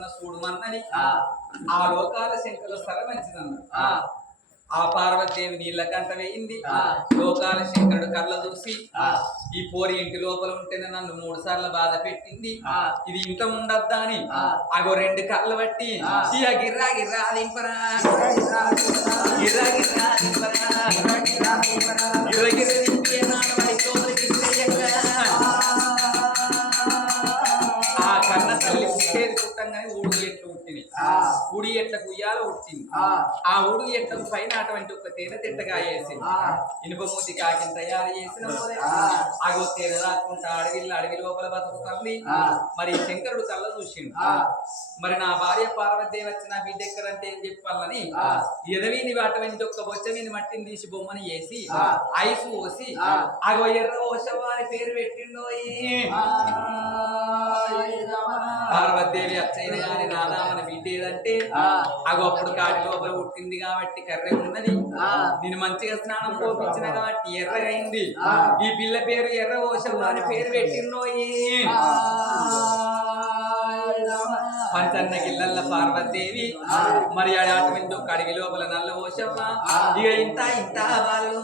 మంచిదన్న చూడమన్నది ఆ లోకాల శంకర సర మంచిదన్న ఆ పార్వతీదేవి నీళ్ళ కంట వేయింది లోకాల శంకరుడు కళ్ళ చూసి ఈ పోరి ఇంటి లోపల ఉంటేనే నన్ను 3 సార్లు బాధ పెట్టింది ఇది ఇంత ఉండద్దా అని అగో 2 కళ్ళు బట్టి గిర్రా గిర్రా దింపరా గిర్రా గిర్రా దింపరా గిర్ర గిర్ర దింపే నాన్న ఆ కన్న తల్లి పుట్టేది పుట్టంగానే ఊడు ఎట్లు పుట్టింది ఉడి ఎట్లకు ఉయ్యాల ఉట్టింది ఆ ఉడు ఎట్లకు పైన అటువంటి ఒక తేనె తిట్టగా వేసింది ఇనుప మూతి కాకిని తయారు చేసిన అగో తేనె రాకుంటా అడవి లోపల బతుకుతుంది మరి శంకరుడు కళ్ళ చూసిండు మరి నా భార్య పార్వతీదేవి వచ్చిన బిడ్డ ఎక్కడంటే ఏం చెప్పాలని ఎదవీని అటువంటి ఒక్క బొచ్చమీని మట్టిని తీసి బొమ్మని వేసి ఐసు పోసి అగో ఎర్ర ఓషవ్వ అని పేరు పెట్టిండో పార్వతీదేవి అచ్చైన గాని నానా మన బిడ్డ ఏదంటే అగో అప్పుడు కాటి లోపల పుట్టింది కాబట్టి కర్రె ఉన్నది నేను మంచిగా స్నానం పోపించిన కాబట్టి ఎర్రగైంది ఈ పిల్ల పేరు ఎర్ర ఓషవ్వ అని పేరు పెట్టిండో పంచన్న గిల్లల్ల పార్వతీదేవి మరి అటువంటి ఒక అడవి లోపల నల్ల ఓషవ్వ ఇక ఇంత ఇంత వాళ్ళు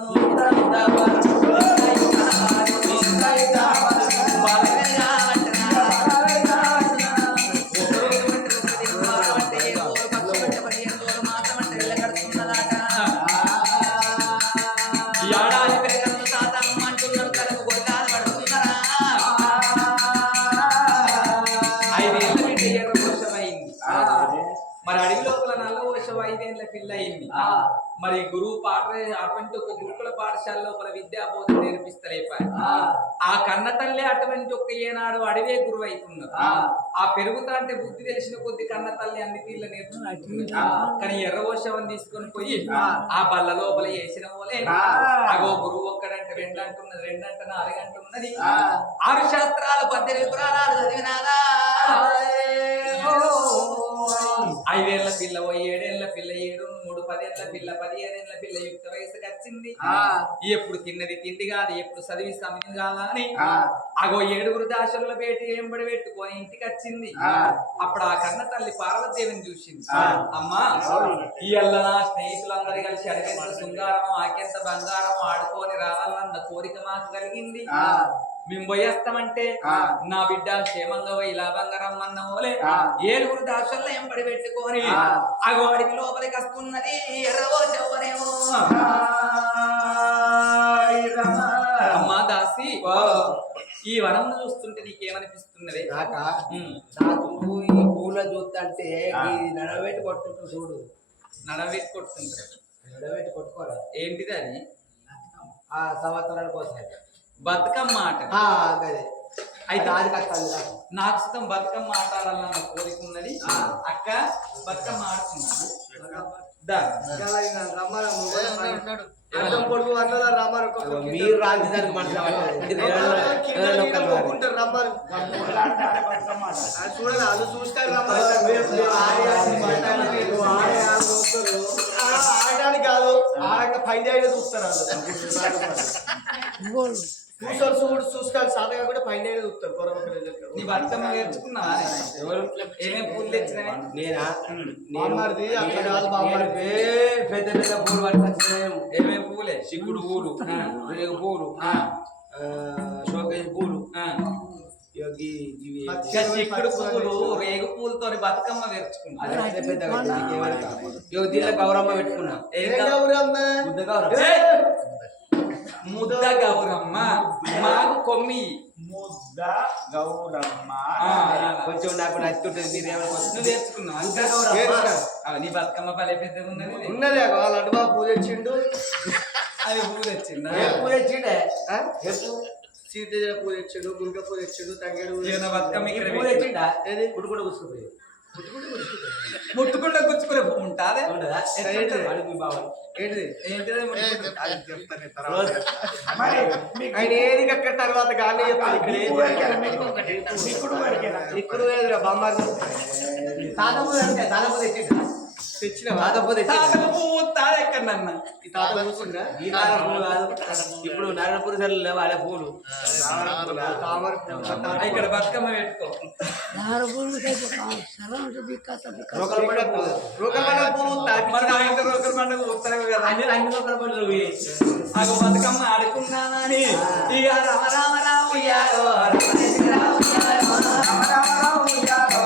మరి అడవి లోపల నల్ల ఓషవ 5 ఏళ్ల పిల్ల అయింది మరి గురువు పాఠ అటువంటి ఒక గురుకుల పాఠశాల లోపల విద్యా బోధన నేర్పిస్తలేపాయి ఆ కన్న తల్లి అటువంటి ఒక ఏనాడు అడవే గురువు అవుతున్నారు ఆ పెరుగుతా అంటే బుద్ధి తెలిసిన కొద్ది కన్న తల్లి అన్ని తీళ్ళ నేర్చుకుంటుంది కానీ ఎర్ర ఓషవని తీసుకొని పోయి ఆ బల్ల లోపల వేసిన పోలే అగో గురువు ఒక్కడంటే 2 అంటున్నది 2 అంటే 4 అంటున్నది 6 శాస్త్రాలు 18 పురాణాలు చదివినారా 5 ఏళ్ల పిల్ల 7 ఏళ్ల పిల్ల 7 3 10 ఏళ్ల పిల్ల 15 ఏళ్ల పిల్ల యుక్త వయసుకి వచ్చింది ఎప్పుడు తిన్నది తిండి కాదు ఎప్పుడు చదివి సమయం కాదా అని అగో 7 దాసుల పేటి వెంబడి పెట్టుకొని ఇంటికి వచ్చింది అప్పుడు ఆ కన్న తల్లి పార్వతీదేవిని చూసింది అమ్మా ఇయ్యల్ల నా స్నేహితులందరూ కలిసి అడిగేంత శృంగారం ఆకెంత బంగారం ఆడుకొని రావాలన్న కోరిక మాకు కలిగింది మేము పోయేస్తామంటే నా బిడ్డ క్షేమంగా పోయి లాభంగా రమ్మన్న పోలే 7 దాసుల్లో ఎంబడి పెట్టుకొని అగో అడిగి లోపలికి వస్తున్నది ఎర్రవో చెవ్వనేమో అమ్మా దాసి ఈ వనం చూస్తుంటే నీకేమనిపిస్తున్నది నాకు ఈ పూల చూస్తుంటే నడవెట్టి కొట్టుకుంటూ చూడు నడవెట్టి కొట్టుకుంటారు నడవెట్టి కొట్టుకోరా ఏంటిది అది ఆ సంవత్సరానికి వస్తాయి బతుకమ్మ ఆట అయితే అది కట్టాలి నాకు సుతం బతుకమ్మ ఆట ఆడాలన్న కోరిక ఉన్నది అక్క బతుకమ్మ ఆడుతున్నాను మీరు రాజధానికి చూడాలి అది చూస్తారు ఆడడానికి కాదు ఆడక పైన చూస్తారు చూస్తారు చూస్తారు సాధగా కూడా పైన చూస్తారు నీ బతుకమ్మ నేర్చుకున్నావా ఏమేమి పూలు తెచ్చినా నేనా బామ్మది అట్లా కాదు బామ్మది పెద్ద పెద్ద పూలు పట్టుకొచ్చినాము ఏమేమి పూలే చిక్కుడు పూలు రేగు పూలు షోకేజ్ పూలు చిక్కుడు పూలు రేగు పూలతో బతుకమ్మ నేర్చుకున్నా దీనిలో గౌరమ్మ పెట్టుకున్నా ముద్ద గౌరమ్మ మాకు కొమ్మి ముద్ద గౌరమ్మ కొంచెం నాకు నచ్చుంటుంది మీరు నువ్వు నేర్చుకున్నావు నీ బతుకమ్మ పలే పెద్దగా ఉన్నది ఉన్నది వాళ్ళ బాబు పూజ తెచ్చిండు అది పూజ తెచ్చిందా పూజ తెచ్చిండే సీత పూజ తెచ్చిండు గుంక పూజ తెచ్చిండు తంగేడు బతుకమ్మ ఇక్కడ పూజ తెచ్చిండా ఏది గుడి కూడా కూర్చుకుపోయి ముట్టుకుండా కూర్చుకునే ఉంటాదే ఆయన ఏది కక్క తర్వాత కానీ ఇక్కడ బొమ్మ తాతపూజ అంటే తాతపూజ తెచ్చిండు కాకపోతే తాతకు పువ్వు తాడెక్కడన్నా ఈ తాత పూలు కాదు. ఇప్పుడు నారాయణపురి వాళ్ళ పూలు ఇక్కడ బతుకమ్మ పెట్టుకో మరి ఆయన రోకల పండుగ ఉత్తరవి కదా అన్ని రకాల పండుగలు ఇవి. అగో బతుకమ్మ ఆడుకున్నానని ఇక రామ రామ రామ ఉయ్యాలో, రామ రామ ఉయ్యాలో, రామ రామ రామ ఉయ్యాలో,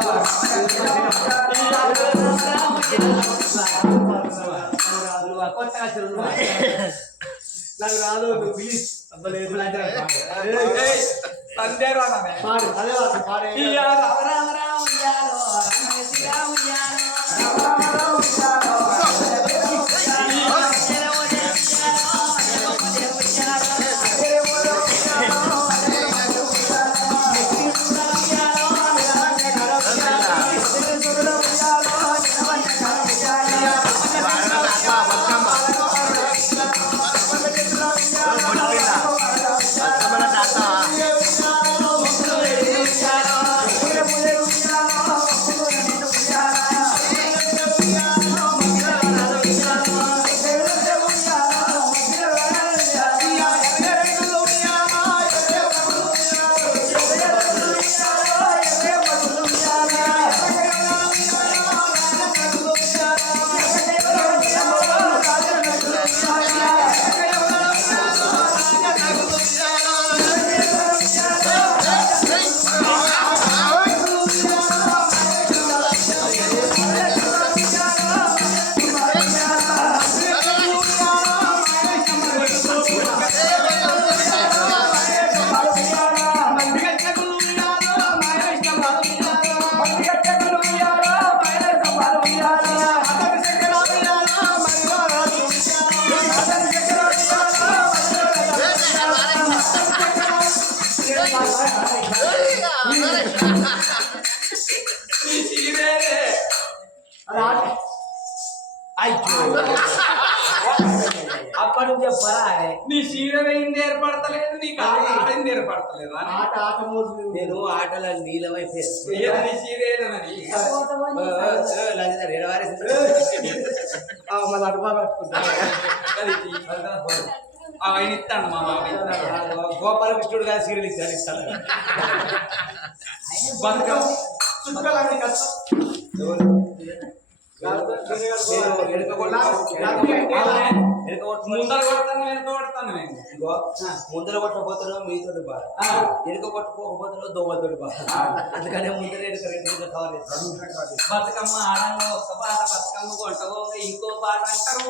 కొత్తగా చెరువు నాకు రాదు నువ్వు ప్లీజ్ సందేహమే ఇక రామ రామ రామ ఉయ్యాలో, రామ శ్రీరామ ఉయ్యాలో, రామ రామ రామ ఉయ్యాలో, అప్పటి నుంచి చెప్పరా నీ చీరవేయింది ఏర్పడతలేదు, నీకు ఆడింది ఏర్పడతలేదా? నేను ఆటల నీలమైపోయాను. నీ చీర ఏదమని ఆయన ఇస్తాడు మా బాబు ఇస్తాడు. గోపాలకృష్ణుడు గారి సీరియల్ ఇస్తాను బతుకమ్మ ముందర కొడతాను వెనుక కొడతాను నేను. ముందర కొట్టకపోతాను మీతో బాధ, వెనుక కొట్టుకోకపోతాను దోమలతోటి బాధ. అందుకనే ముందర వెనుక రెండు కవర్ చేస్తాను. బతుకమ్మ ఆడంగా ఒక్క పాట, బతుకమ్మ కొంటవో ఇంకో పాట అంటారు.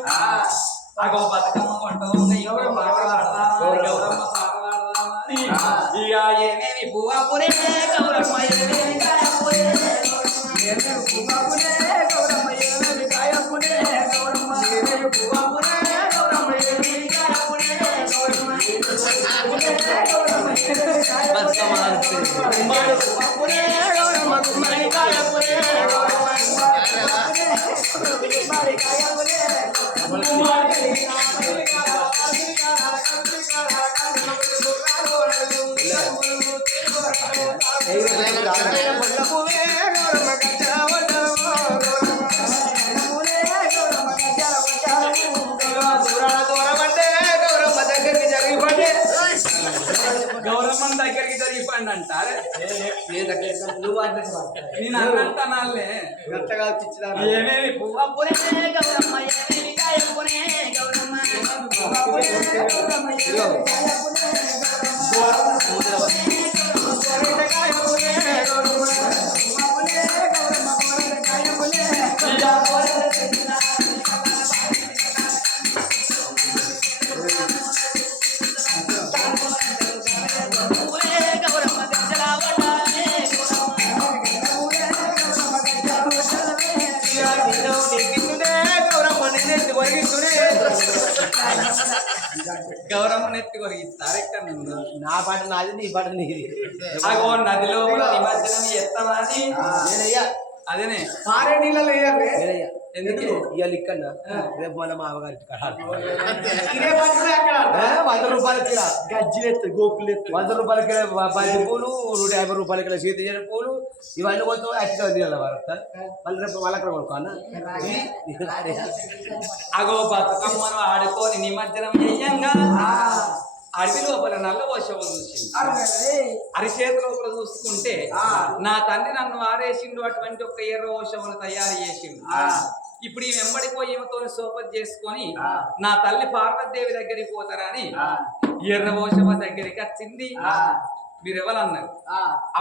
అగో బతుకమ్మ కొంటవో ఇంకో పాట పాడదామా, గౌరమ్మ పాట పాడదామని ఇక ఏమేమి పువ్వపురే గౌరమ్మ, ఏమేమి కాయపురే, ఏమేమి పువ్వపురే గౌరమ్మ, ఏమేమి కాయపురే గౌరమ్మ, ఏమేమి పువ్వపురే గౌరమ్మ, ఏమేమి కాయపురే గౌరమ్మ, బతుకమ్మ గుమ్మడి పువ్వపురే గౌరమ్మ, గుమ్మడి కాయపురే గౌరమ్మ, గుమ్మడి కాయపురే గౌరమ్మని దగ్గరికి జరిగిపోండి అంటారే. నువ్వు అంటే నేను అన్నంటానాలే ఏమేమి పువ్వపురే గౌరమ్మ, ఏమేమి కాయపురే గౌరమ్మ, పువ్వపురే గౌరమ్మ, ఏమేమి కాయపురే గౌరమ్మ నెత్తి కొరిగిస్తారు. నా పాట నాది, నీ పాట నీది. అగో నదిలో కూడా నిమజ్జనం ఎత్తమని అదేనే పారే నీళ్ళలో వేయాలి. ఎందుకు ఇవాళ ఇక్కడ రేపు మన మామగారి 100 రూపాయల కిలో గజ్జిలు ఎత్తాయి, గోకులు ఎత్తాయి. 100 రూపాయల కిలో బంతి పూలు, 150 రూపాయల కిలో సీతజన పూలు, ఇవన్నీ పోతావు అట్లా వదిలేయాలి వారత మళ్ళీ రేపు వాళ్ళక్కడ కొనుక్కోనా అగో బతుకమ్మను ఆడుకొని నిమజ్జనం చెయ్యంగా అడవి లోపల నల్ల వర్షం చూసింది అరిచేతి లోపల చూసుకుంటే నా తండ్రి నన్ను ఆడేసిండు అటువంటి ఒక ఎర్ర వర్షమును తయారు చేసిండు ఇప్పుడు ఈ వెంబడిపోయి ఈమెతో సోపతి చేసుకొని నా తల్లి పార్వతీదేవి దగ్గరికి పోతారని ఎర్ర వర్షమ దగ్గరికి వచ్చింది మీరు ఎవరన్నారు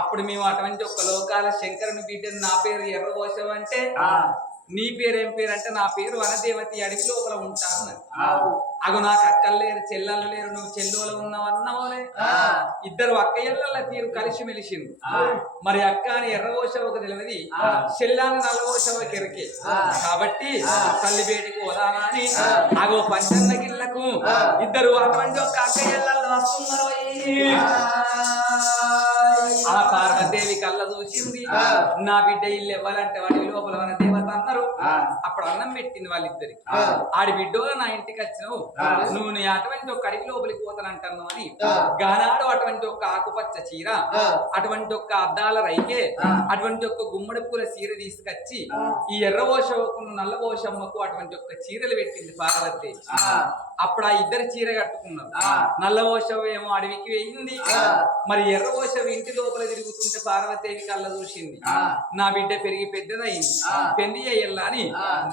అప్పుడు మేము అటువంటి ఒక లోకాల శంకరుని బిడ్డను నా పేరు ఎర్ర వర్షం అంటే నీ పేరు ఏం పేరు అంటే నా పేరు వనదేవతి అడవి లోపల ఉంటా అన్నారు అగో నాకు అక్కలు లేరు చెల్లెళ్ళు లేరు నువ్వు చెల్లెలు ఉన్నావన్నవోలే ఇద్దరు అక్కయ్యల తీరు కలిసి మెలిసింది మరి అక్క అని ఎర్రవోషవకు తెలియదు చెల్లాని నల్లవోషవకి ఎరికే కాబట్టి తల్లి బేటికి వదానా అని అగో పంచన్న గిళ్ళకు ఇద్దరు అటువంటి ఒక అక్కయ్యలలో వస్తున్నారు ఆ పార్వదేవి కళ్ళ చూసింది నా బిడ్డ ఇల్లు ఇవ్వాలంటే వాడి లోపల మన దేవత అన్నారు అప్పుడు అన్నం పెట్టింది వాళ్ళిద్దరికి ఆడి బిడ్డో నా ఇంటికి వచ్చినావు నువ్వు నీ అటువంటి ఒక అడిగి లోపలికి పోతానంటాను అని గానాడు అటువంటి ఒక ఆకుపచ్చ చీర అటువంటి ఒక అద్దాల రైకే అటువంటి ఒక గుమ్మడి పూల చీర తీసుకొచ్చి ఈ ఎర్ర ఓషమ్మకు నల్ల ఓషమ్మకు అటువంటి ఒక చీరలు పెట్టింది పార్వతి అప్పుడు ఆ ఇద్దరు చీర కట్టుకున్నారు నల్ల ఓషవ ఏమో అడవికి వేయింది మరి ఎర్ర ఓషవ ఇంటి లోపల తిరుగుతుంటే పార్వతీదేవి కళ్ళ చూసింది నా బిడ్డ పెరిగి పెద్దదయింది పెళ్లి అయ్యల్లా అని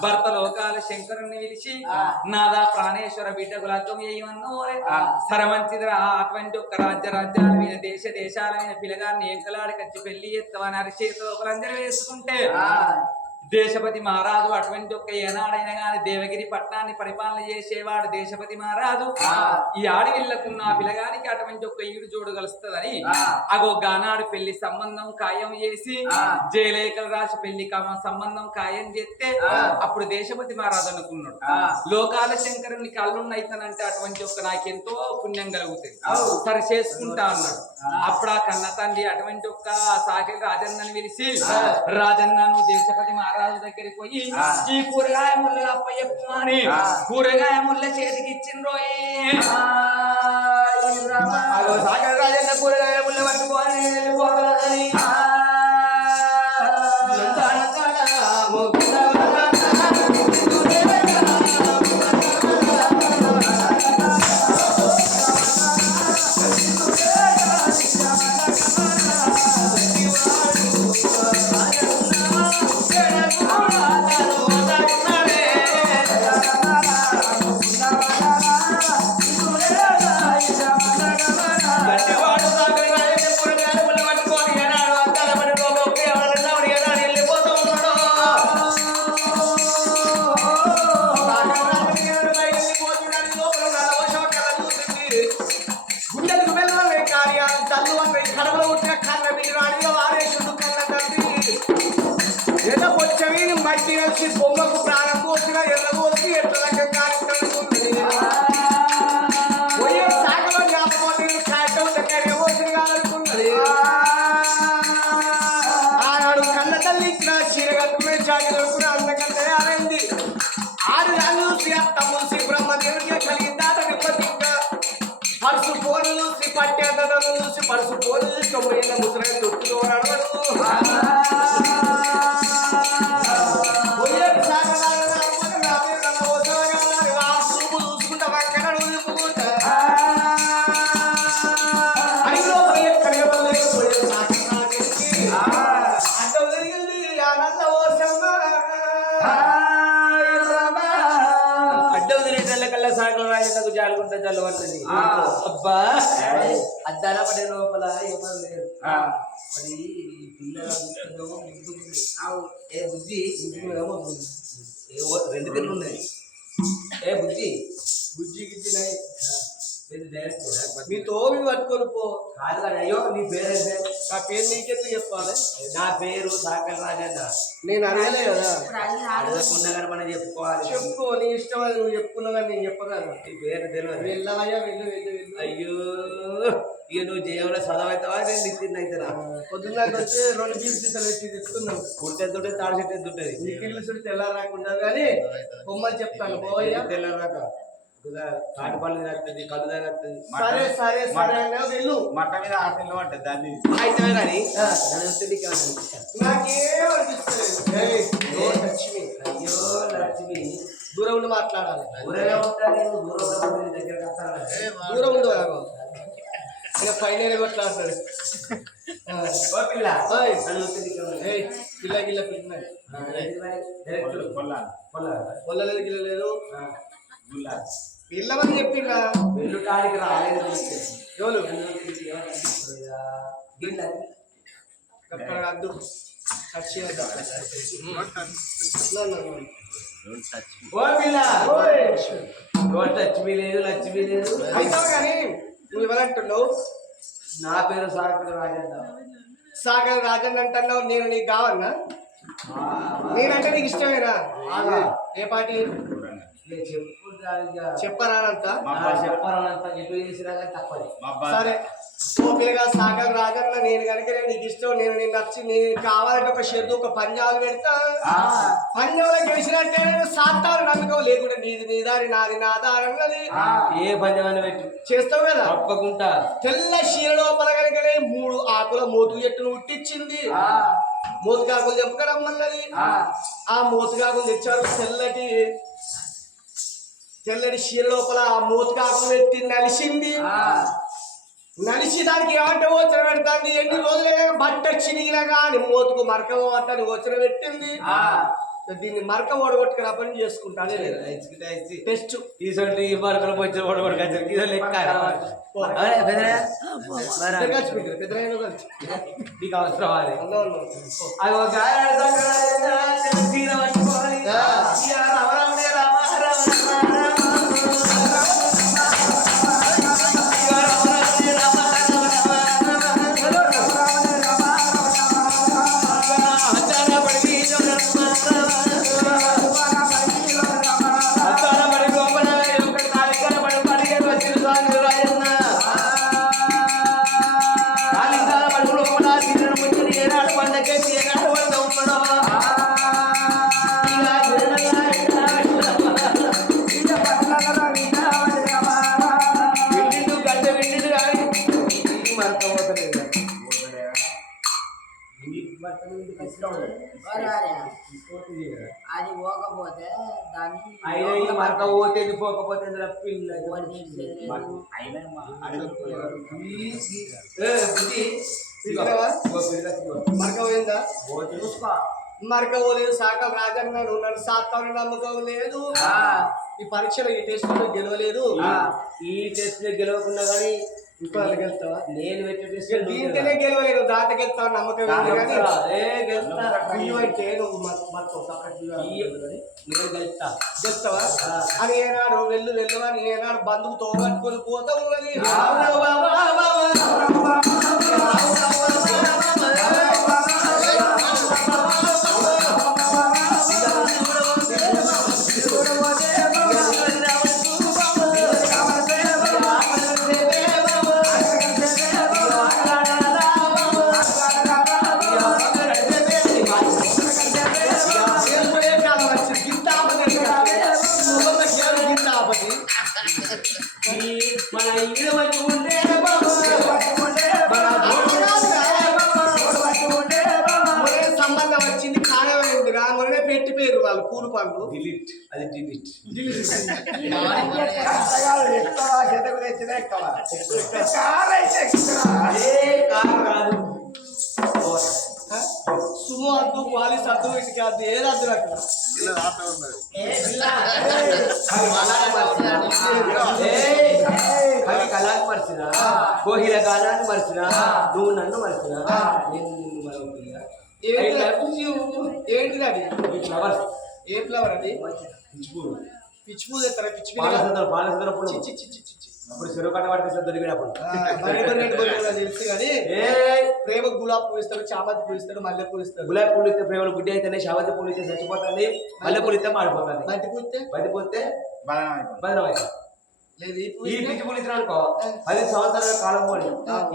భర్త లోకాల శంకరుణ్ణి పిలిచి నాదా ప్రాణేశ్వర బిడ్డకు లగ్గం చేయమన్నో సరమంచిదిరా అటువంటి ఒక్క రాజ్యాల మీద దేశాల మీద పిల్లగాన్ని ఎంకలాడికొచ్చి పెళ్లి చేస్తామని అరిచేతి లోపల అందరూ వేసుకుంటే దేశపతి మహారాజు అటువంటి ఒక్క ఏనాడైనా గాని దేవగిరి పట్టణాన్ని పరిపాలన చేసేవాడు దేశపతి మహారాజు ఈ ఆడవిళ్లకున్న ఆ పిల్లగానికి అటువంటి ఒక్క ఈడు జోడు కలుస్తుందని అగో గానాడు పెళ్లి సంబంధం ఖాయం చేసి జయలేఖలు రాసి పెళ్లి సంబంధం ఖాయం చేస్తే అప్పుడు దేశపతి మహారాజు అనుకున్నాడు లోకాల శంకరుని కళ్ళున్నైతనంటే అటువంటి ఒక్క నాకెంతో పుణ్యం కలుగుతుంది సరి చేసుకుంటా అన్నాడు అప్పుడు ఆ కన్న తండ్రి అటువంటి ఒక్క సాకిలి రాజన్నని పిలిచి రాజన్నను దేశపతి మహారాజు దగ్గరికి పోయి ఈ కూరగాయ ముళ్ళ అప్పయ్యని కూరగాయ ముళ్ళ చేతికి ఇచ్చిండ్రో సాకిలి రాజన్న కూరగాయ ముళ్ళ పట్టుకొని వెళ్ళిపోతాడని మట్టి కలిసి బొమ్మకు ప్రాణం పోసిన ఎర్రగోసి ఎట్లా కార్యక్రమం పోయే సాగలో జ్ఞాపకం కార్యక్రమం దగ్గర పోసిన కాదనుకున్నది ఆనాడు కన్న తల్లి ఇచ్చిన చీర కట్టుకునే చాకి దొరుకునే అందుకంటే అయింది ఆరు రాళ్ళు చూసి తమ్ముడు శ్రీ బ్రహ్మదేవుడికి కలిగింది అతని ఇంకా పరుసు పోలు చూసి పట్టేదను చూసి పరుసు పోలు చూసి పోయిన ముసలి దొరుకుతూ నడవడు జాలుకుంటా చల్లబడుతుంది అబ్బా అద్దాల పడే లోపల ఎవరు లేరు మరి పిల్లలు ఏ బుద్ధి రెండు పిల్లలు ఉన్నాయి ఏ బుద్ధి బుజ్జి గిజ్జినాయి మీ తోమి పట్టుకొని పో కాదు కానీ అయ్యో నీ పేరు నా పేరు నీకెందుకు చెప్పాలి నా పేరు సాకల్ రాజన్న నేను అడగలే కదా అడగకుండా కానీ మనం చెప్పుకోవాలి చెప్పుకో నీ ఇష్టం అది నువ్వు చెప్పుకున్నా కానీ నేను చెప్పగలను నీ పేరు తెలియదు వెళ్ళవయ్యా వెళ్ళు వెళ్ళు వెళ్ళు అయ్యో ఇక నువ్వు జయంలో చదవవుతావా నేను నిత్యం అవుతారా పొద్దున్న వచ్చి 2 పీసులు పెట్టి తెచ్చుకున్నావు కుర్తెంతుంటే తాడు చెట్టు ఎంతుంటది నీ పిల్లలు తెల్లారాకుండా కానీ బొమ్మలు చెప్తాను పోయ్యా తెల్లరాక తాటి పళ్ళు తినస్తుంది కళ్ళు తినస్తుంది సరే సరే సరే అన్నా వెళ్ళు. మట్ట మీద ఆటలు అంటే దాన్ని అయితే కానీ నన్ను వస్తే నీకు ఏమన్నా అనిపిస్తా? నాకేం అనిపిస్తలేదు. ఏయ్, don't touch me. అయ్యో లక్ష్మి దూరం ఉండి మాట్లాడాలి. ఊరేగా ఉంటా నేను దూరం ఉన్నప్పుడు నీ దగ్గరకు వస్తాను. దూరం ఉండు బాగా. ఇక పైన కొట్లాడతాడు. ఓ పిల్ల ఓయ్, నన్ను వస్తే నీకు ఏమన్నా ఏయ్, పిల్ల గిల్ల పిల్ల డైరెక్ట్ పొల్లాలి పొల్లలేదు గిల్ల లేదు. గుల్లాలి పిల్లమని చెప్పిందా? వెళ్ళు కాడికి రాలేదు ఎవరు గిల్ల అక్కడ వద్దు. చచ్చి వద్దు. ఓ పిల్ల ఓయ్, లక్ష్మి లేదు లక్ష్మి లేదు అయితావు కానీ నువ్వు ఎవరంటున్నావు? నా పేరు సాకులు రాజేద్ద సాగర్ రాజన్ అంటున్నావు. నేను నీకు కావన్నా? నేనంటే నీకు ఇష్టమేనా? ఏ పార్టీ చెప్పరానంత? చెప్పాలన్నంత ఎటు చేసినా కానీ తప్పది సరే, ఓ పిల్లగా సాగర్ రాజన్న నేను కనుక నీకు ఇష్టం, నేను నీకు నచ్చి నేను కావాలంటే ఒక షెడ్ ఒక పంజాలు పెడతా. పంజాలో గెలిచినట్టే సాత్తాలు నమ్మకం లేకుండా నీది నీదారి నాది నాదారన్నది ఏ పంజాన్ని పెట్టి చేస్తావు కదా. తప్పకుండా తెల్ల చీర లోపల కనుకనే 3 ఆకుల మోతు చెట్టును ఉట్టించింది. మోతుకాకులు చెప్పుకరమ్మన్నది. ఆ మోతుకాకులు తెచ్చారు. తెల్లటి చీర లోపల ఆ మోతుకాకులు పెట్టి నలిసింది. నలిసి దానికి ఏమంటే ఓచన పెడతాంది. ఎన్ని రోజులే బట్ట చినిగినా కానీ మోతుకు మరక పోవద్దని ఓచన పెట్టింది. దీన్ని మరక ఓడగొట్టుకుని పని చేసుకుంటాను. టెస్ట్ తీసుకుంటే ఈ మరకలు వచ్చి ఓడగొట్టుకొచ్చారు ఇదో లెక్క నీకు అవసరం అది అది ఒక పట్టుకోవాలి అది పోకపోతే దాన్ని అయినా ఈ మరక పోతే పోకపోతే పిల్ల మరక పోయిందా? చూసుకో మరక పోలేదు. సాకం రాజన్న నువ్వు నన్ను సాత్తాను నమ్మకం లేదు. ఈ పరీక్షలో ఈ టెస్ట్ లో గెలవలేదు. ఈ టెస్ట్ లో గెలవకుండా కానీ ఇంకో గెలుస్తావా? నేను పెట్టే టెస్ట్ దీంట్లోనే గెలవలేదు. దాటకెళ్తావు నమ్మకం ఉంది కానీ బియ్యం అంటే నువ్వు నేను గెలుస్తా గెలుస్తావా అని ఏనాడు వెళ్ళు అని ఏనాడు బంధువు తోగట్టుకొని పోతా ఉన్నది. మన ఇల్లు వచ్చి ఉంటే సంబంధం వచ్చింది. కారణమైంది రా మొన్నే పెట్టి పేరు వాళ్ళు పూలు పండ్లు డిలీట్ అది డిలీట్ కాదు సుమో అద్దు పాలిస్ అద్దు ఇటుకి అద్దు ఏది అద్దు నాకు కళాన్ని మర్చినా కోహిల గానాన్ని మర్చినా నువ్వు నన్ను మర్చినా నేను నిన్ను మరొకటిగా ఏంటిది అది? ఫ్లవర్స్ ఏ ఫ్లవర్ అది? పిచ్చిపూలు పిచ్చి పూలు ఎత్తారా? పిచ్చి పాలసందరప్పుడు అప్పుడు చెరువు కట్ట పట్టిస్తే దొరికినప్పుడు తెలుసు కానీ ప్రేమ గులాబ్ పూలు ఇస్తారు, చామంతి పూలు ఇస్తారు, మల్లె పూలు ఇస్తారు. గులాబీ పూలు ఇస్తే ప్రేమలు గుడ్డి అయితేనే శావంతి పూలు ఇస్తే చచ్చిపోతుంది, మల్లె పూలు ఇస్తే మాడిపోతుంది, బంతి పూస్తే బతిపోతే బదనం అవుతుంది. లేదు ఈ పిచ్చి పూలు ఇచ్చిన అనుకో 10 సంవత్సరాల కాలం పోని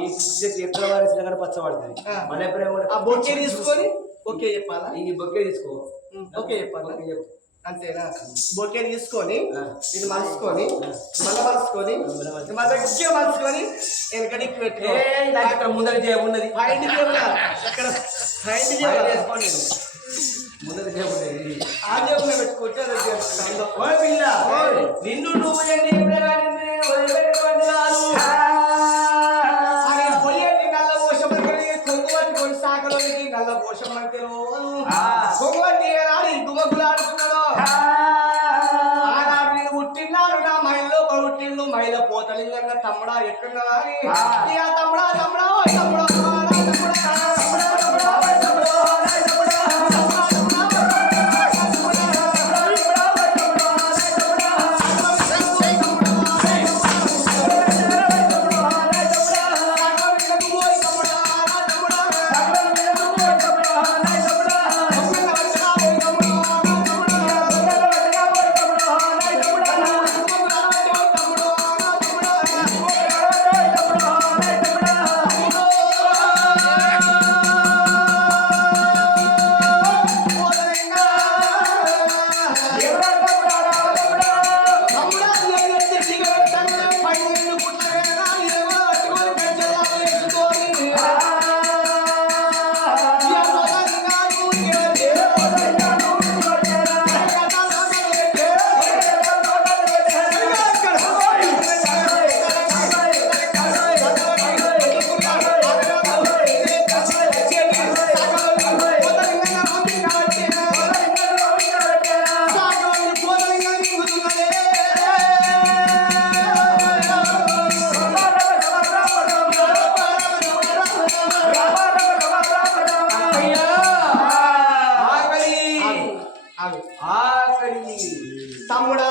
ఈ పిచ్చి ఎక్కడ వారిసిన కానీ పచ్చబడుతుంది. మల్లె ప్రేమ ఆ బొకే తీసుకొని ఓకే చెప్పాలా? ఈ బొక్కే తీసుకో ఓకే చెప్పాలా? చెప్పు అంతేనా బొకే తీసుకొని ఇది మలుచుకొని మళ్ళీ మలుచుకొని మన దగ్గర మలుచుకొని వెనకడికి పెట్టుకో ముందర జేబు ఉన్నది పైన జేబుల ఇక్కడ పైన జేబుల వేసుకోండి ముందర జేబు ఉన్నది ఆ జేబులో పెట్టుకుంటే అది చేస్తాను. ఓ పిల్ల నిన్ను నువ్వు అరే పొయ్యేటి నల్ల పోషం అంటే కొంగు పట్టుకొని సాకలోకి నల్ల పోషం అంటే కొంగు పట్టి ఏనాడు ఈ గుమ్మగులు ఆడుతున్నాడు ఆనాడు నేను పుట్టినాడు నా మైల్లో పుట్టిండు మైల పోతలింగన్న తమ్ముడా ఎక్కడా అని ఇక తమ్ముడా తమ్ముడా ఓ తమ్ముడా నా తమ్ముడా తమ్ముడా తమ్ముడా ఓ తమ్ముడా నా తమ్ముడా తమ్ముడా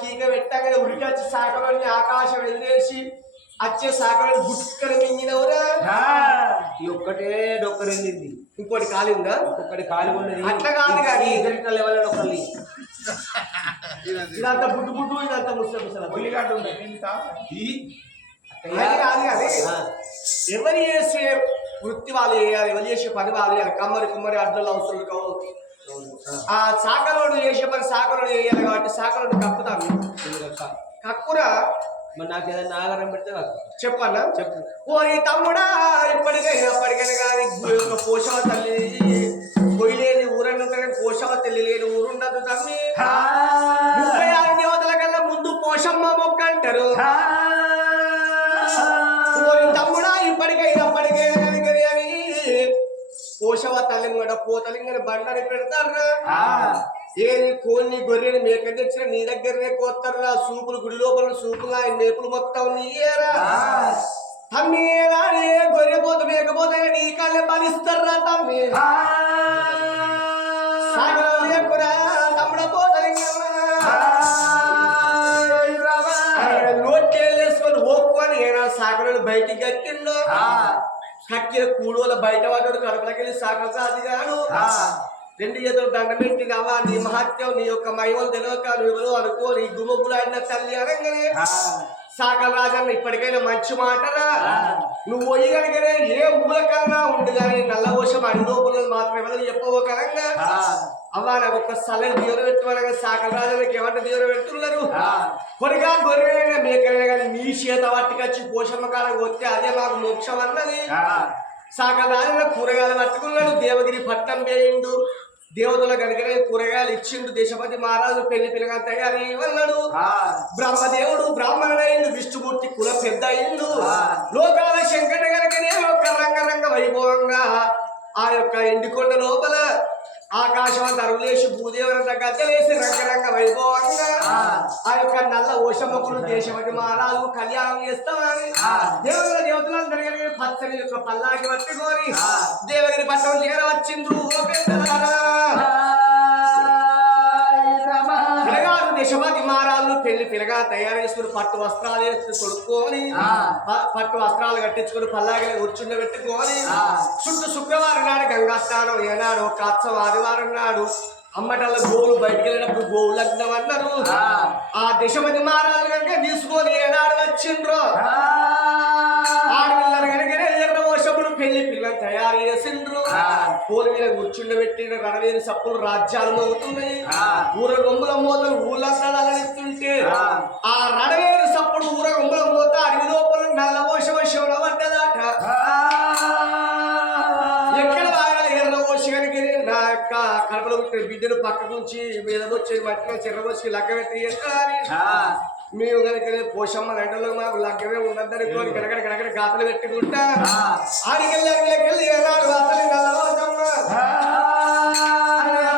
కీక పెట్టగానే ఉరికొచ్చి సాకలోని ఆకాశం ఎదిరేసి వచ్చే సాకలోని గుట్టుకలు మింగినవురా ఈ ఒక్కటే డొక్కరెళ్ళింది ఇంకోటి కాలిందా ఒక్కటి కాలి ఉన్నది అట్లా కాదు కానీ ఇద్దరిట లెవెల్ ఒకళ్ళు ఇదంతా బుడ్డు బుడ్డు ఇదంతా ముసలి ముసలి ఉల్లిగడ్డ ఉంటుంది తింటా? అది కాదు కానీ ఎవరు చేసే వృత్తి వాళ్ళు చేయాలి ఎవరు చేసే పని వాళ్ళు చేయాలి కమ్మరి కుమ్మరి అడ్డలు అవసరం కావు ఆ సాకలోడు చేసే పని సాకలోడు చేయాలి కాబట్టి సాకలోడు కక్కుతాను కక్కురా మరి నాకు ఏదైనా ఆహారం పెడితే నాకు చెప్పన్నా చెప్పు ఓరి తమ్ముడా ఇప్పటికైనా కానీ పోషవ తల్లి పొయ్యిలేని ఊరన్నంత కానీ పోషవ తల్లి లేని ఊరుండదు తమ్మి 36 దేవతల కన్నా ముందు పోషమ్మ మొక్క అంటారు ఓరి తమ్ముడా ఇప్పటికైనా కానీ అని పోషవ తల్లిని కూడా పోతలింగని బండని పెడతారా ఏది కోన్ని గొర్రెని మేక తెచ్చిన నీ దగ్గరనే కోస్తారా సూపులు గుడి లోపల సూపులు ఆయన మేపులు మొత్తం నీయేరా తమ్మి గొర్రె పోత మేకపోతే నీ కళ్ళే బలిస్తారా తమ్మి సాగరా తమ్ముడ పోతలింగమ్మా నోట్లేసుకొని ఓపుకొని ఏనా సాగరుడు బయటికి కట్టిండు కక్కిన కూడోల బయట వాడు కడుపులకెళ్ళి సాగర సాది గాడు 2 చేతులు దండం పెట్టి కావా నీ మహత్యం నీ యొక్క మహిమలు తెలియక నువ్వు అనుకో నీ గుమ్మగులాడిన తల్లి అనగానే సాకల రాజన్న ఇప్పటికైనా మంచి మాటరా నువ్వు పోయి కనుకనే ఏ మూలకన్నా ఉండు కానీ నల్లవోషం అన్నోపులు మాత్రమే చెప్పవో కనంగా అవ్వా నాకు ఒక్క సలహా దీవెన పెట్టుకోనగా సాకల రాజన్నకి ఏమంటే దీవెన పెడుతున్నారు కొడుగా గొర్రెగా మేకైనా కానీ నీ చేత పట్టుకొచ్చి పోషమ్మ కాలం వస్తే అదే మాకు మోక్షం అన్నది సాకల రాజన్న కూరగాయలు పట్టుకున్నాడు దేవగిరి పట్టం వేయిండు దేవతల కనుకనే కూరగాయలు ఇచ్చిండు దేశపతి మహారాజు పెళ్లి పిల్లగా తయారు అన్నాడు బ్రహ్మదేవుడు బ్రాహ్మణుడైండు విష్ణుమూర్తి కుల పెద్ద అయిండు లోకాల శంకట కనుకనే ఒక రంగరంగ వైభవంగా ఆ యొక్క ఎండికొండ లోపల ఆకాశం అరులేసి భూదేవరంత గద్దలేసి రంగరంగ వైభవంగా ఆ యొక్క నల్ల ఓషమ్మకుడు దేశపతి మహారాజు కళ్యాణం చేస్తామని దేవతలందరూ పచ్చని యొక్క పల్లాకి పట్టుకొని దేవగిరి పట్టణం చేర వచ్చిండ్రు పిల్లగారు దేశపతి మహారాజు పెళ్లి పిల్లగా తయారు చేసుకుని పట్టు వస్త్రాలు వేసి కొడుక్కొని పట్టు వస్త్రాలు కట్టించుకుని పల్లాగా కూర్చుండబెట్టుకొని చుట్టూ శుక్రవారం నాడు గంగా స్నానం ఏనాడు కాత్సం ఆదివారం నాడు అమ్మటల్ల గోవులు బయటికి వెళ్ళినప్పుడు గోవు లగ్నం అన్నారు ఆ దేశపతి మహారాజు కనుక తీసుకొని ఏనాడు వచ్చిండ్రు ఆడపిల్లలు కనుక ఎర్ర వర్షముడు పెళ్లి పిల్లలు తయారు చేసిండ్రు పూల మీద కూర్చుండబెట్టిన రణవేరు సప్పులు రాజ్యాలు అవుతున్నాయి ఊర గొమ్మల మోతలు ఊళ్ళంతా అలనిస్తుంటే ఆ రణవేరు సప్పుడు ఊర గొమ్మల మోత అడవి లోపల నల్లవోషమ శివడం పడ్డదాట ఎక్కడ బాగా ఎర్రవోషి కనుక నా యొక్క కడపలో పుట్టిన బిడ్డను పక్క నుంచి మీద వచ్చి మట్టిలో చెర్రవోసి లెక్క పెట్టి చేస్తారని మేము కనుక పోషమ్మ గంటలో మాకు లగ్గమే ఉండద్దని గడగడ గడగడ గాతలు పెట్టుకుంటా ఆడికెళ్ళి వీళ్ళకెళ్ళి ఎర్రాడు అతని నల్లవోషమ్మ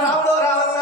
రాముడు రావణ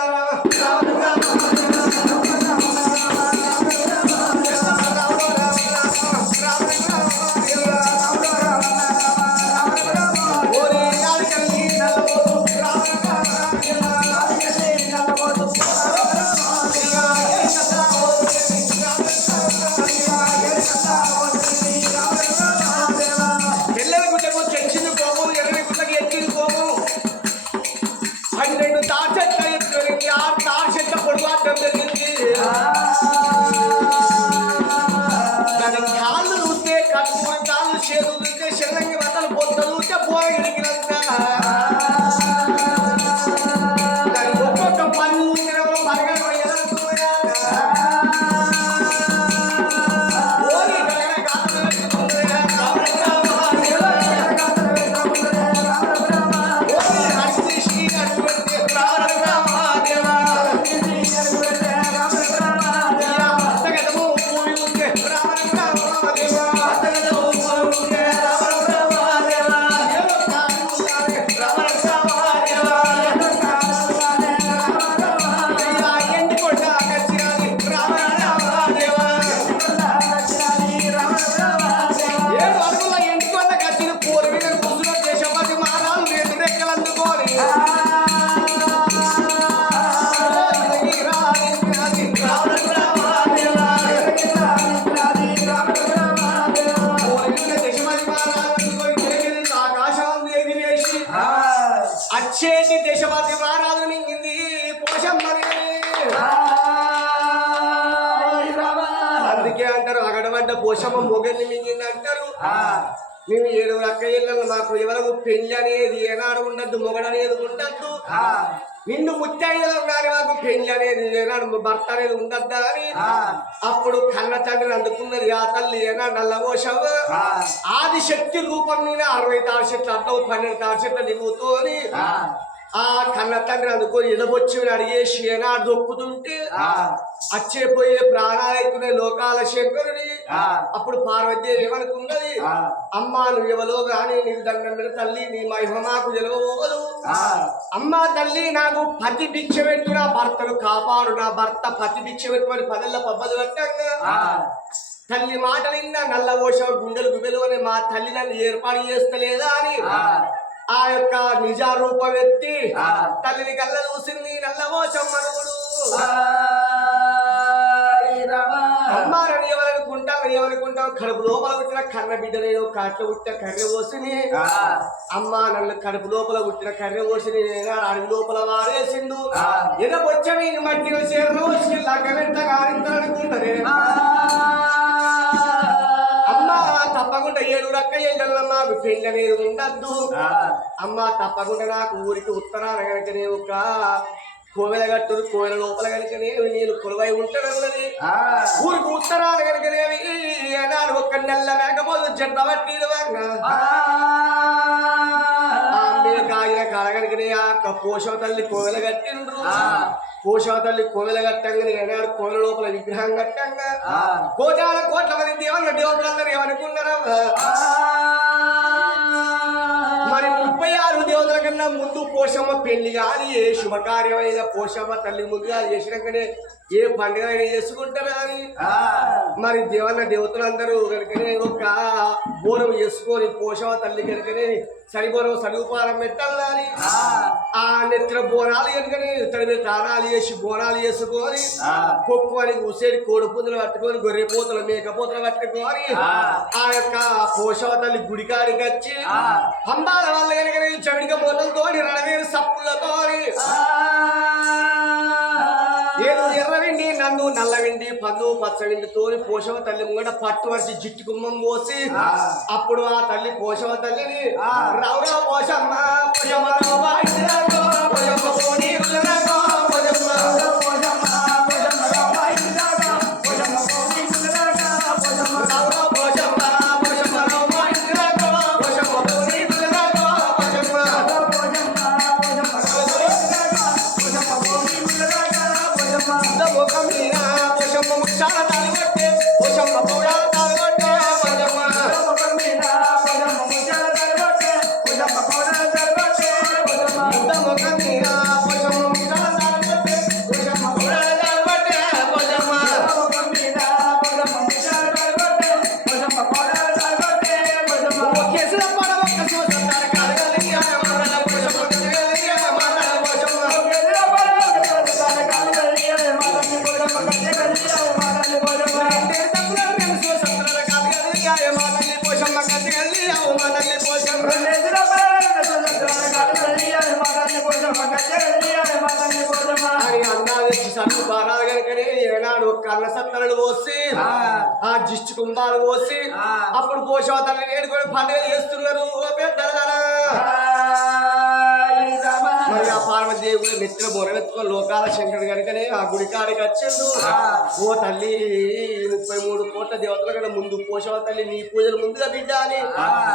దాని కాళ్ళు చూస్తే కట్టుకున్న కాళ్ళు చేతులు చూస్తే శరీరంగా బట్టలు పొత్తలు చూస్తే పోయినంత దాని ఒక్కొక్క పని చూసిన పరగడం అచ్చేటి దేశవాది మహారాజు మింగింది పోషమ్మని అందుకే అంటారు అగడబడ్డ పోషమ్మ మొగల్ని మింగింది అంటారు మేము 7 అక్కయ్యలు మాకు ఎవరకు పెళ్లి అనేది ఏనాడు ఉండద్దు మొగడు అనేది ఉండద్దు నిన్ను ముత్తైదులు కానీ మాకు పెళ్లి అనేది ఏనాడు భర్త అనేది ఉండద్దా అని అప్పుడు కన్న తండ్రిని అందుకున్నది ఆ తల్లి ఏనాడు నల్లవోషవ ఆదిశక్తి రూపం మీద 60 తాడిచెట్లు అడ్డవు 12 తాడిచెట్లు దిగుతూ అని ఆ కన్న తండ్రి అందుకొని ఎదబొచ్చి అడిగేసి ఏనాడు దొక్కుతుంటే అచ్చేపోయే ప్రాణాలైతున్నాయి లోకాల శంకరుని అప్పుడు పార్వతీదేవి ఏమనుకున్నది అమ్మా నువ్వు ఎవలో గాని నీకు దండం తల్లి నీ మహిమ మాకు తెలియదు అమ్మా తల్లి నాకు పతి భిక్ష పెట్టు నా భర్తను కాపాడు నా భర్త పతి భిక్ష పెట్టుకొని 10 పబ్బలు పెట్టంగా తల్లి మాటలిన్నా నల్లవోష గుండెలు గుబెలు అని మా తల్లి నన్ను ఏర్పాటు చేస్తలేదా అని ఆ యొక్క నిజ రూపం ఎత్తి తల్లిని కళ్ళ చూసింది నల్లవోషమ్మనుడు అమ్మారని ఏమనుకుంటాం కడుపు లోపల పుట్టిన కన్న బిడ్డ నేను కాట్లో పుట్టిన కర్రె పోసిని అమ్మా నన్ను కడుపు లోపల పుట్టిన కర్రె పోసిని అడవి లోపల వారేసిండు ఎదకొచ్చవి మట్టిలో చేరను వచ్చి లగ్గ గారించాలనుకుంటారే అమ్మా తప్పకుండా 7 అక్కయ్యల మాకు పెళ్లి అనేది ఉండద్దు అమ్మా తప్పకుండా నాకు ఊరికి ఉత్తరాన కనుకనే ఒక కోవెల కట్టు కోవెల లోపల కనుకనే నేను కొలువై ఉంటానన్నది ఊరికి ఉత్తరాన కనుకనేవి ఏనాడు ఒక్క నెల మేకపోదు జడ్డ బట్టి కాగిన కాల కనుకనే ఆ పోషవ తల్లి కోవెల కట్టిండ్రు పోషవ తల్లి కోవెల కట్టంగా ఏనాడు కోవెల లోపల విగ్రహం కట్టంగా కోటాల కోట్ల మంది దేవతలందరూ ఏమనుకున్నారా మరి 36 దేవతల కన్నా ముందు పోషమ్మ పెళ్లి కానీ ఏ శుభకార్యమైన పోషమ్మ తల్లి ముందుగా చేసినాకనే ఏ పండుగ చేసుకుంటారా అని మరి దేవతలందరూ కనుకనే ఒక బోనం చేసుకొని పోషమ్మ తల్లి కనుకనే సరిబోనం సరిపారం పెట్టాలని ఆ నెత్తిన బోనాలు కనుకనే తడి తారాలు చేసి బోనాలు చేసుకొని కొక్కు అని ఉసేడి కోడి పుంజలు పట్టుకొని గొర్రె పోతలు మేకపోతలు పట్టుకొని ఆ యొక్క పోషవ తల్లి గుడికాడికి వచ్చి అంబాల వల్ల కనుక చవిడిక మూతలతోని రణవేరు సప్పులతోని ఏదో ఎర్రవిండి నన్ను నల్లవిండి పందు పచ్చవిండి తోని పోషవ తల్లి ముంగట పట్టు వరిచి జిట్టు కుమ్మం పోసి అప్పుడు ఆ తల్లి పోషవ తల్లిని రావురా పోషమ్మ పోషమ్మ రావా ఇందిరాగో, పోషమ్మ పోనీ రుజురాగో, పోషమ్మ పోషమ్మ పోషమ్మ రావా ఇందిరాగో, పోషమ్మ పోనీ రుజురాగో, పోషమ్మ రావురా పోషమ్మ పోషమ్మ రావా ఇందిరాగో, పోషమ్మ పోనీ రుజురాగో, పోషమ్మ పోషమ్మ పోషమ్మ ముఖమీనా పోషమ్మ ముచ్చాల తాగొట్టే పోషమ్మ పౌడాల తాగొట్టే పోషమ్మ ముఖమీనా పోషమ్మ ముచ్చాల తాగొట్టే పోషమ్మ పౌడాల తాగొట్టే పోషమ్మ ముఖమీనా పోషమ్మ ముచ్చాల తాగొట్టే పోషమ్మ పౌడాల తాగొట్టే పోషమ్మ ముఖమీనా పోషమ్మ ముచ్చాల తాగొట్టే పోషమ్మ పౌడాల తాగొట్టే పోషమ్మ కేసుల పడవ కసోసంతార కాలగలి ఆమరల పోషమ్మ కసగలి ఆమరల పోషమ్మ కేసుల పడవ కసోసంతార కాలగలి ఆమరల పోషమ్మ కసగలి ఆమరల పోషమ్మ తప్పుల కసోసంతార కాలగలి ఆమరల పోషమ్మ కసగలి ఆమరల పోషమ్మ కేసుల పడవ కసోసంతార కాలగలి ఆమరల పోషమ్మ కసగలి ఆమరల పోషమ్మ అని అన్నాడు సన్ను బారాలు గనుకనే ఏనాడు కళ్ళ సత్తలు పోసి ఆ జిష్టి కుంభాలు పోసి అప్పుడు పోషవ తల్లిని ఏడుకొని పండుగ చేస్తున్నారు ఓ పెద్దలారా. మరి ఆ పార్వతీదేవి నెత్తిన బొరవెత్తుకొని లోకాల శంకరుడు కనుకనే ఆ గుడి కాడికి వచ్చిండు. ఓ తల్లి 33 కోట్ల దేవతల కన్నా ముందు పోషవ తల్లి నీ పూజలు ముందుగా బిడ్డ అని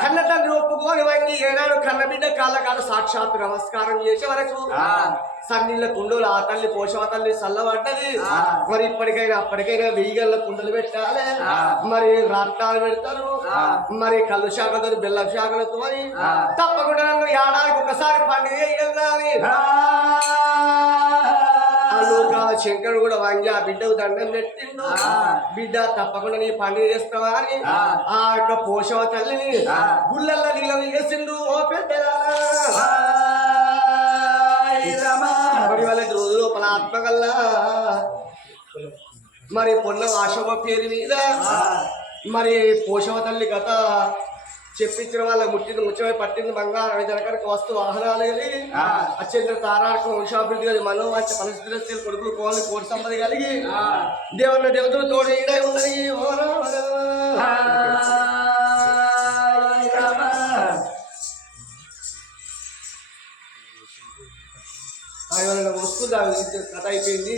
కన్న తండ్రి ఒప్పుకొని వంగి ఏనాడు కన్న బిడ్డ కాళ్ళ కాడ సాక్షాత్ నమస్కారం చేసే వరకు సన్నిళ్ళ కుండలు ఆ తల్లి పోషవ తల్లి చల్లబడ్డది. మరి ఇప్పటికైనా అప్పటికైనా 1000 గల్ల కుండలు పెట్టాలి, మరి రత్నాలు పెడతారు, మరి కళ్ళు శాఖతో బెల్లం శాఖలతో తప్పకుండా నన్ను ఏడాదికి ఒకసారి పండుగ వెళ్ళాలి. శంకరుడు కూడా వంగి ఆ బిడ్డకు దండం పెట్టిండు. బిడ్డ తప్పకుండా నీ పండుగ చేస్తావా అని ఆ యొక్క పోషవ తల్లిని గుళ్ళల్లో నీళ్ళ వేసిండు. ఓ పెద్దలా మరి వాళ్ళ రోజు లోపల ఆత్మగల్లా మరి పొన్న ఆశవ పేరు మీద మరి పోషవ తల్లి కథ చెప్పించిన వాళ్ళ ముట్టింది ముచ్చమై పట్టింది బంగారం జనకరకు వస్తు వాహనాలు కలిగి అత్యంత తారారకం వంశాభివృద్ధి కలిగి మనోవాంఛ పరిస్థితులు కొడుకులు కోళ్ళు కోటి సంపద కలిగి దేవుళ్ళ దేవతలు తోడు ఈడై ఉన్నది. ఆయన వస్తువు కథ అయిపోయింది.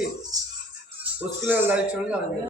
వస్తువులు నడిచి